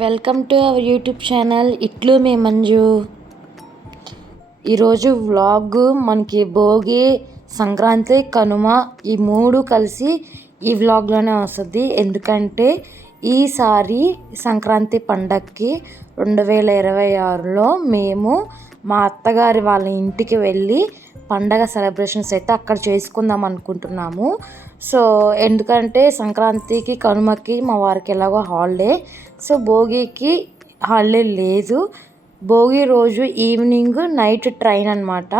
Welcome to our YouTube channel ఇట్లు మే మంజు. ఈరోజు vlog మనకి భోగి, సంక్రాంతి, కనుమ ఈ మూడు కలిసి ఈ వ్లాగ్లోనే వస్తుంది. ఎందుకంటే ఈసారి సంక్రాంతి పండగకి 2026లో మేము మా అత్తగారి వాళ్ళ ఇంటికి వెళ్ళి పండగ సెలబ్రేషన్స్ అయితే అక్కడ చేసుకుందాం అనుకుంటున్నాము. సో ఎందుకంటే సంక్రాంతికి, కనుమకి మా వారికి ఎలాగో హాలిడే, సో భోగికి హాలిడే లేదు. భోగి రోజు ఈవినింగ్ నైట్ ట్రైన్ అనమాట.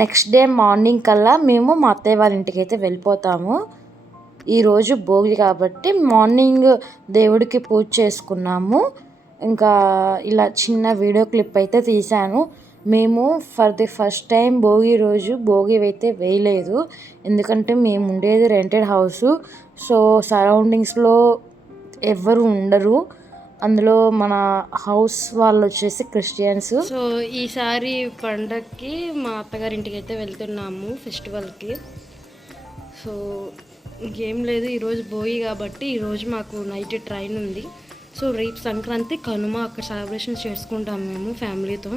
నెక్స్ట్ డే మార్నింగ్ కల్లా మేము మా అత్తయ్య వాళ్ళ ఇంటికి అయితే వెళ్ళిపోతాము. ఈరోజు భోగి కాబట్టి మార్నింగ్ దేవుడికి పూజ చేసుకున్నాము. ఇంకా ఇలా చిన్న వీడియో క్లిప్ అయితే తీశాను. మేము for the first time Bhogi రోజు భోగి అయితే వేయలేదు. ఎందుకంటే మేము ఉండేది రెంటెడ్ హౌస్. సో సరౌండింగ్స్లో ఎవరు ఉండరు. అందులో మన హౌస్ వాళ్ళు వచ్చేసి క్రిస్టియన్స్. సో ఈసారి పండగకి మా అత్తగారింటికి అయితే వెళ్తున్నాము ఫెస్టివల్కి. సో ఇంకేం లేదు, ఈరోజు భోగి కాబట్టి ఈరోజు మాకు నైట్ ట్రైన్ ఉంది. సో రేపు సంక్రాంతి, కనుమ అక్కడ సెలబ్రేషన్స్ చేసుకుంటాము మేము ఫ్యామిలీతో.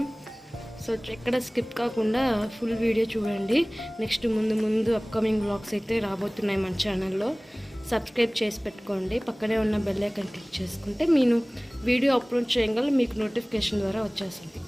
సో ఎక్కడ స్కిప్ కాకుండా ఫుల్ వీడియో చూడండి. నెక్స్ట్ ముందు అప్కమింగ్ వ్లాగ్స్ అయితే రాబోతున్నాయి మన ఛానల్లో. సబ్స్క్రైబ్ చేసి పెట్టుకోండి. పక్కనే ఉన్న బెల్ ఐకాన్ క్లిక్ చేసుకుంటే నేను వీడియో అప్లోడ్ చేయగల మీకు నోటిఫికేషన్ ద్వారా వచ్చేస్తుంది.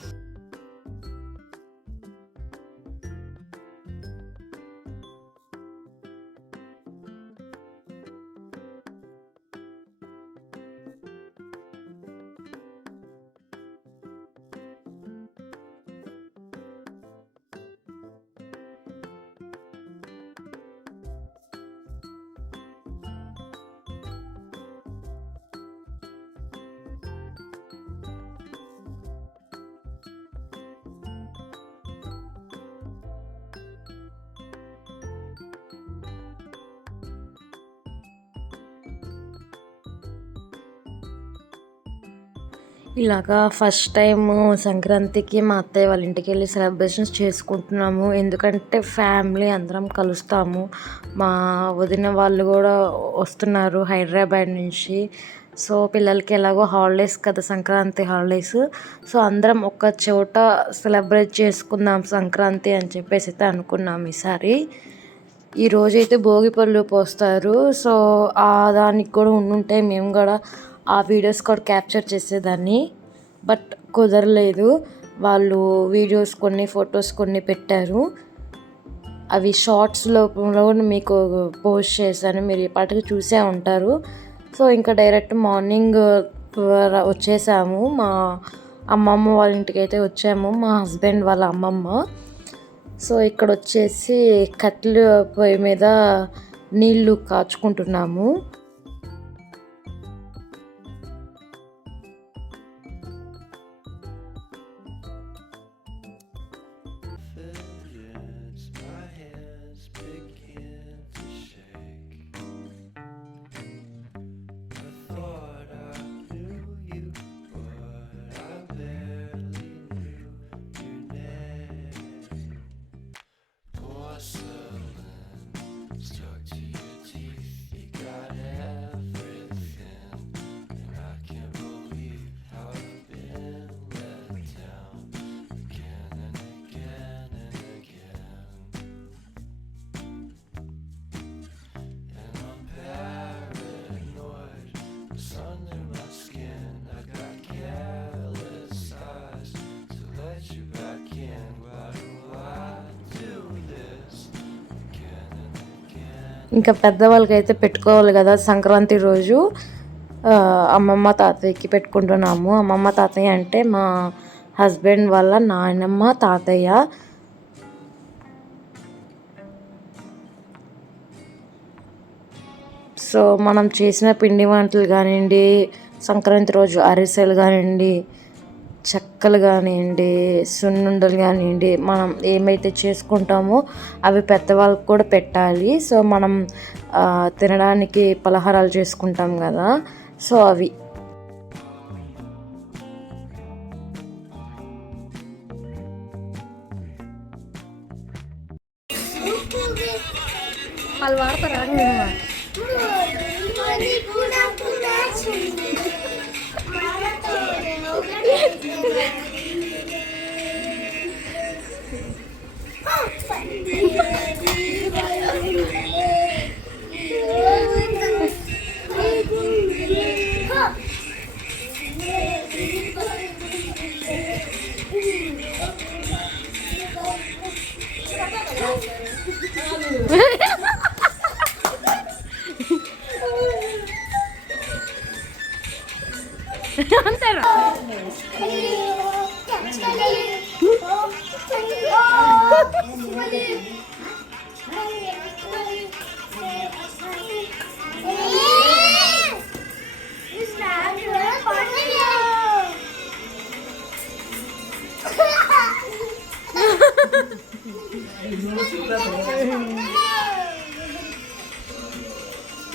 ఇలాగా ఫస్ట్ టైం సంక్రాంతికి మా అత్తయ్య వాళ్ళ ఇంటికి వెళ్ళి సెలబ్రేషన్స్ చేసుకుంటున్నాము. ఎందుకంటే ఫ్యామిలీ అందరం కలుస్తాము. మా వదిన వాళ్ళు కూడా వస్తున్నారు హైదరాబాద్ నుంచి. సో పిల్లలకి ఎలాగో హాలిడేస్ కదా, సంక్రాంతి హాలిడేస్. సో అందరం ఒక చోట సెలబ్రేట్ చేసుకుందాం సంక్రాంతి అని చెప్పేసి అయితే అనుకున్నాం ఈసారి. ఈరోజైతే భోగి పళ్ళు పోస్తారు. సో దానికి కూడా ఉండుంటే మేము కూడా ఆ వీడియోస్ కూడా క్యాప్చర్ చేసేదాన్ని, బట్ కుదరలేదు. వాళ్ళు వీడియోస్ కొన్ని, ఫొటోస్ కొన్ని పెట్టారు. అవి షార్ట్స్లో కూడా మీకు పోస్ట్ చేశాను, మీరు ఈ పాటికి చూసే ఉంటారు. సో ఇంకా డైరెక్ట్ మార్నింగ్ వచ్చేసాము. మా అమ్మమ్మ వాళ్ళ ఇంటికి అయితే వచ్చాము, మా హస్బెండ్ వాళ్ళ అమ్మమ్మ. సో ఇక్కడ వచ్చేసి కట్టెల పొయ్యి మీద నీళ్లు కాచుకుంటున్నాము. ఇంకా పెద్దవాళ్ళకి అయితే పెట్టుకోవాలి కదా సంక్రాంతి రోజు. అమ్మమ్మ తాతయ్యకి పెట్టుకుంటున్నాము. అమ్మమ్మ తాతయ్య అంటే మా హస్బెండ్ వాళ్ళ నాయనమ్మ తాతయ్య. సో మనం చేసిన పిండి వంటలు కానివ్వండి, సంక్రాంతి రోజు అరిసెలు కానివ్వండి, చెక్కలు కానివ్వండి, సున్నుండలు కానివ్వండి, మనం ఏమైతే చేసుకుంటామో అవి పెద్దవాళ్ళకి కూడా పెట్టాలి. సో మనం తినడానికి పలహారాలు చేసుకుంటాం కదా, సో అవి. వాళ్ళు వాడతారా? అంతేనా?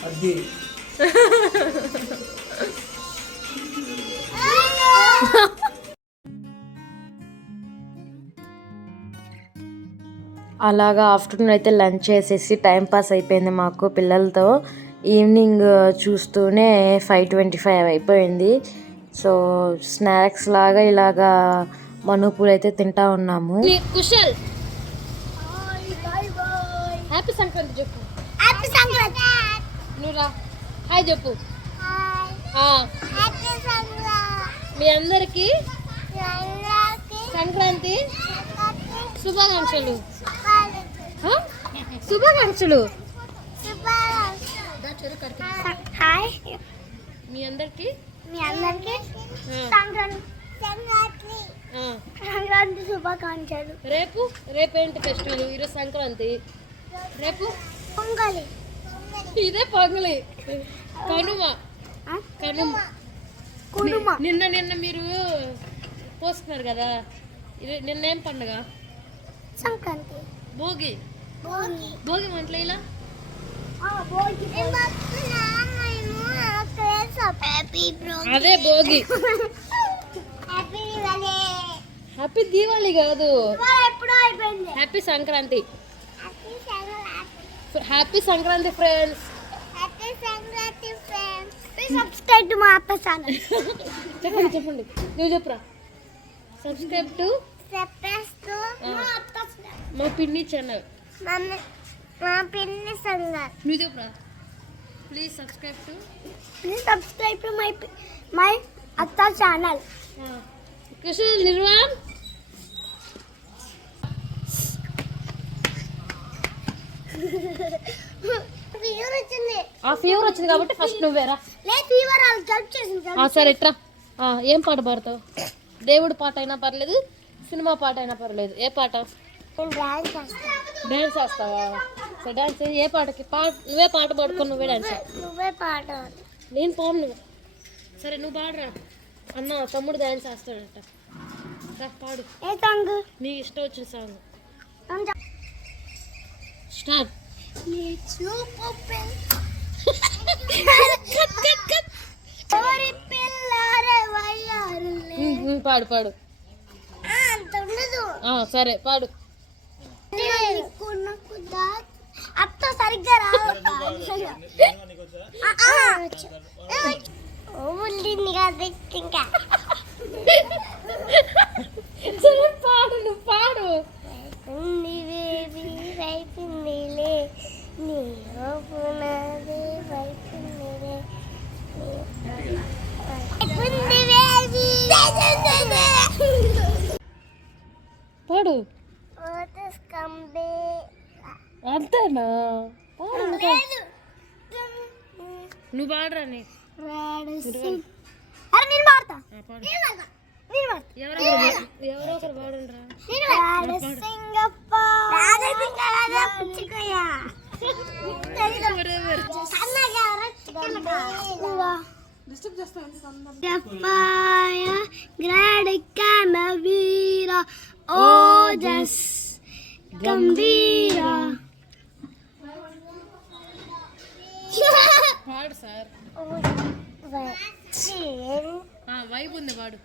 అది అలాగా ఆఫ్టర్నూన్ అయితే లంచ్ చేసేసి టైం పాస్ అయిపోయింది మాకు పిల్లలతో. ఈవినింగ్ చూస్తూనే 5:25 అయిపోయింది. సో స్నాక్స్ లాగా ఇలాగా మనుపూలు అయితే తింటా ఉన్నాము. కుశల్ హ్యాపీ సంక్రాంతి చెప్పు. హ్యాపీ సంక్రాంతి. నువ్వు రా హాయ్ చెప్పు. హ్యాపీ సంక్రాంతి. మీ అందరికి సంక్రాంతి శుభాకాంక్షలు. శుభాకాంక్షలు. హాయ్ మీ అందరికి సంక్రాంతి శుభాకాంక్షలు. రేపేంటి ఫెస్టివల్? ఈరోజు సంక్రాంతి, రేపు పొంగలి. ఇదే పొంగలి. కనుమ. నిన్న మీరు పోస్తున్నారు కదా, నిన్నేం పండుగ? సంక్రాంతి. భోగి. మంటలు ఇలా అదే భోగి. హ్యాపీ దీవాలి కాదు, happy Sankranti. Happy Sankranti friends. Subscribe to మా అప్ప ఛానల్. చెప్పండి నువ్వు చెప్పురా. సబ్స్క్రైబ్ టు మా పిన్ని ఛానల్. మా పిన్ని సంగర్. నువ్వు చెప్పురా. ప్లీజ్ సబ్స్క్రైబ్ టు మై అత్త ఛానల్. కుశల్ నిర్వాణ్. ఫీవర్ వచ్చింది కాబట్టి ఫస్ట్ నువ్వేరా. సరే ఎట్రా. ఏం పాట పాడతావు? దేవుడి పాట అయినా పర్లేదు, సినిమా పాట అయినా పర్లేదు. ఏ పాట? డాన్స్ చేస్తావా? సరే డాన్స్ ఏ పాటకి? నువ్వే పాట పాడుకొని నువ్వే డాన్స్. నేను పాడు నువ్వు. సరే నువ్వు పాడరా. అన్న తమ్ముడు డాన్స్ చేస్తాడంట. పాడు. ఏ సాంగ్? నీకు ఇష్టం వచ్చిన సాంగ్. స్టార్ట్. పాడు. సరే పాడు. అత్త సరిగ్గా ఇంకా పాడు. నువ్వు పాడు. పాడు. అంతేనా? నువ్వు పాడరా. ఎవరో ఒకరు పాడుండ్రా. ఓజస్ గంభీరా. పాడు సార్. వైబ్ ఉంది. పాడు.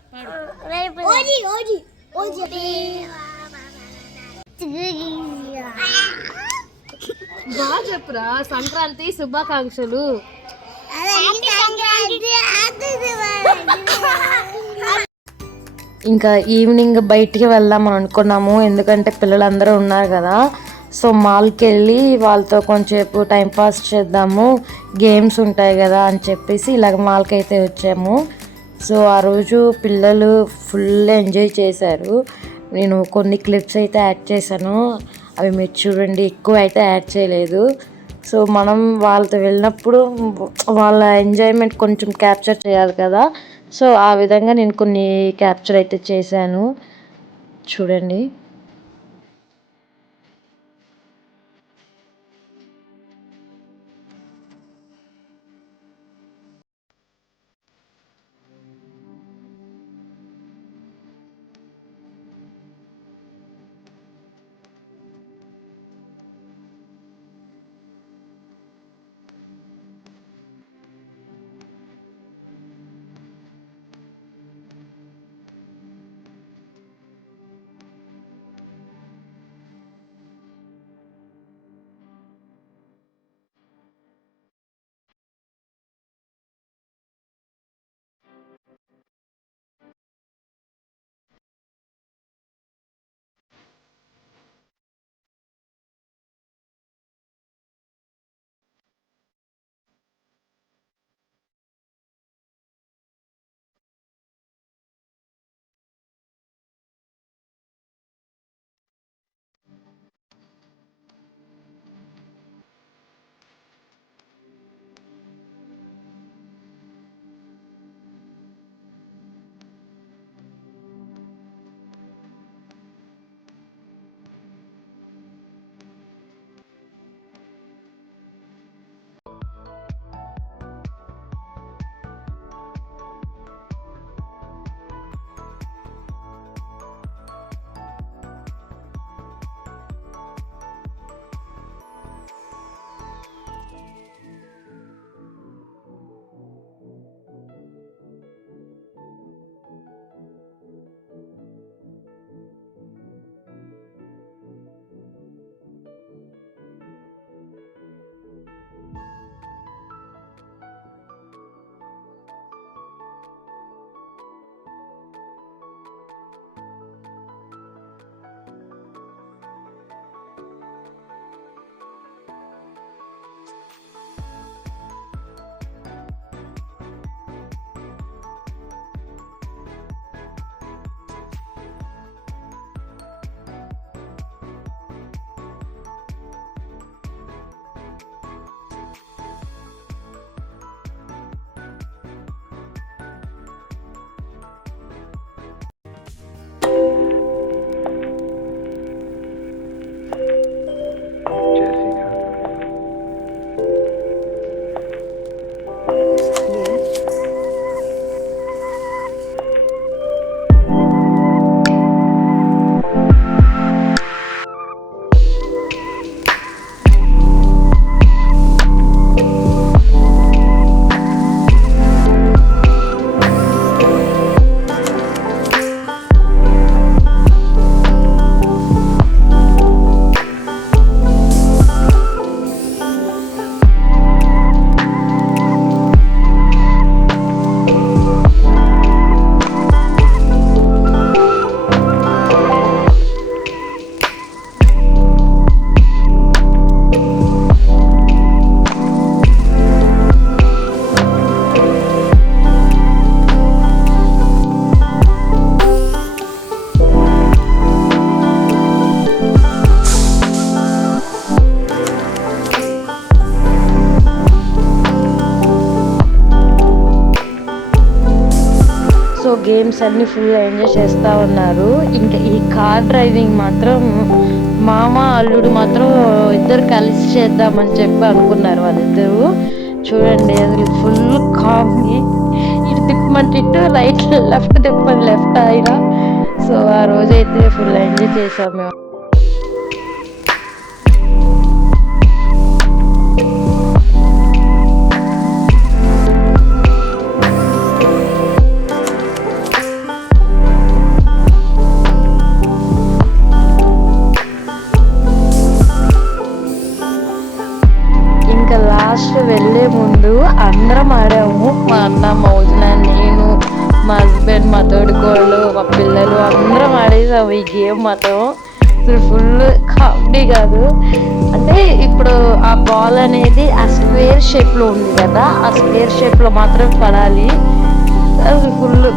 బాగా చెప్పురా. సంక్రాంతి శుభాకాంక్షలు. ఇంకా ఈవినింగ్ బయటికి వెళ్దామని అనుకున్నాము, ఎందుకంటే పిల్లలందరూ ఉన్నారు కదా. సో మాల్కి వెళ్ళి వాళ్ళతో కొంచెంసేపు టైంపాస్ చేద్దాము, గేమ్స్ ఉంటాయి కదా అని చెప్పేసి ఇలాగ మాల్కి అయితే వచ్చాము. సో ఆ రోజు పిల్లలు ఫుల్ ఎంజాయ్ చేశారు. నేను కొన్ని క్లిప్స్ అయితే యాడ్ చేశాను, అవి మీరు చూడండి. ఎక్కువ అయితే యాడ్ చేయలేదు. సో మనం వాళ్ళతో వెళ్ళినప్పుడు వాళ్ళ ఎంజాయ్మెంట్ కొంచెం క్యాప్చర్ చేయాలి కదా. సో ఆ విధంగా నేను కొన్ని క్యాప్చర్ అయితే చేశాను, చూడండి. గేమ్స్ అన్నీ ఫుల్ ఎంజాయ్ చేస్తూ ఉన్నారు. ఇంకా ఈ కార్ డ్రైవింగ్ మాత్రం మామ అల్లుడు మాత్రం ఇద్దరు కలిసి చేద్దామని చెప్పి అనుకున్నారు వాళ్ళిద్దరు. చూడండి అసలు ఫుల్ కామెడీ. ఇటు తిప్పమంటే ఇటు, రైట్ లెఫ్ట్ తిప్పని లెఫ్ట్ అయినా. సో ఆ రోజైతే ఫుల్ ఎంజాయ్ చేసాం మేము. వెళ్ళే ముందు అందరం ఆడాము. మా అన్న, మా వదిన, నేను, మా హస్బెండ్ హస్బెండ్, మా తోడుకోళ్ళు, మా పిల్లలు అందరం ఆడేసాము ఈ గేమ్ మాత్రం. అసలు ఫుల్ కామెడీ కాదు అంటే ఇప్పుడు ఆ బాల్ అనేది ఆ స్క్వేర్ షేప్లో ఉంది కదా, ఆ స్క్వేర్ షేప్లో మాత్రం పడాలి. అసలు ఫుల్.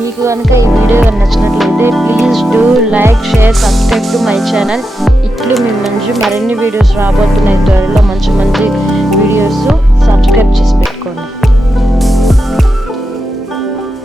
మీకు కనుక ఈ వీడియో నచ్చినట్లయితే please do like, share, subscribe to my channel. ఇట్లు మీ మంచి మరిన్ని వీడియోస్ రాబోతున్నాయి త్వరలో. మంచి మంచి వీడియోస్ సబ్స్క్రైబ్ చేసి